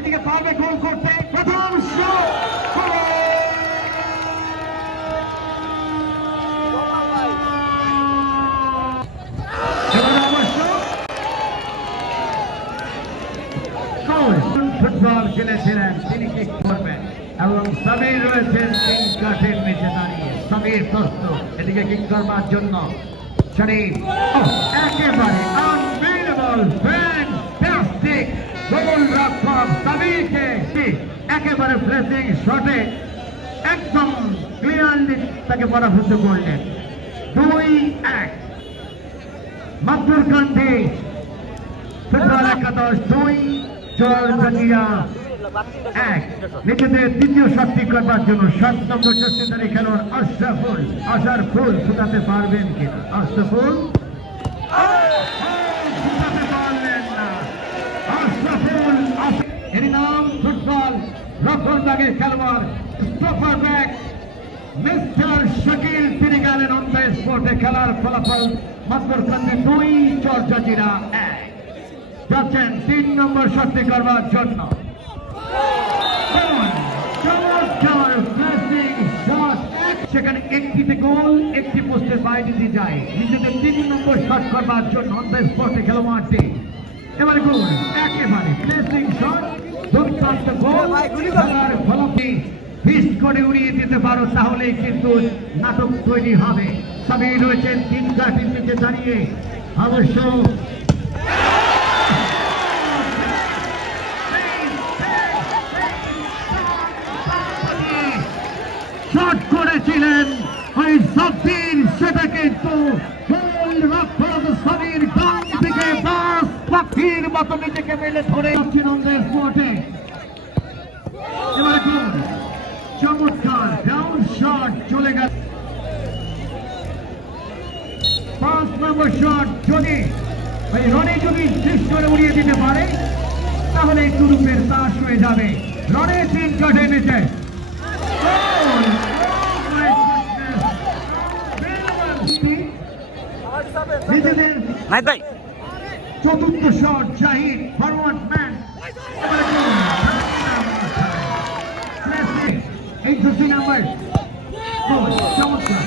এদিকে পারবে গোল করতে। প্রথম ফুটবল খেলেছিলেন তিনি কি করবেন? এবং সমীর রয়েছেন তিন কাঠের নিচে দাঁড়িয়ে। সমীর প্রস্তুত। এদিকে কিক করবার জন্য। শরীফ। ও, একেবারে প্রেসিং শটে একদম ক্লিয়ারলি তাকে পরাভূত করলেন। দুই এক। মাতুর কান্তি। ফুটবল একাদশ, দুই জল জানিয়া এক। নিজেদের দ্বিতীয় শক্তি করবার জন্য সাত নম্বর শক্তিধারী খেলোয়াড় আশরাফুল আশার ফুল ফুটাতে পারবেন কিনা? আশরাফুল? রক্ষণ খেলোয়াড় স্টপার ব্যাগ, মিস্টার শাকিল, তিনি গেলেন অন দ্য স্পোর্টে খেলার ফলাফল। মাত্র কান্দে দুই চর্চাচিরা এক। যাচ্ছেন তিন নম্বর শক্তি করবার জন্য। সেখানে একটিতে গোল, একটি পোস্টের বাইরে দিয়ে যায়। নিজেদের তিন নম্বর শট করবার জন্য অন দ্য স্পটে খেলোয়াড়টি। এবারে গোল একেবারে প্রেসিং শট দুর্দান্ত গোল খেলার ফিস্ট করে উড়িয়ে দিতে পারো কিন্তু নাটক তৈরি হবে। সবই রয়েছেন তিন দাঁড়িয়ে অবশ্য শট করেছিলেন ওই সবদিন সেটা কিন্তু গোল রক্ষক পাখির মতো নিজেকে মেলে ধরে যাচ্ছেন অঙ্গের স্পটে এবারে চমৎকার ডাউন শট চলে গেল পাঁচ নম্বর শট যদি ওই রনে যদি শেষ করে উড়িয়ে দিতে পারে তাহলে তুরুপের তাস হয়ে যাবে রনে তিন কাঠে নিচে গোল! চতুর্থ শট জাহিদ ফরওয়ার্ড ম্যান এই নাম্বার। চমৎকার।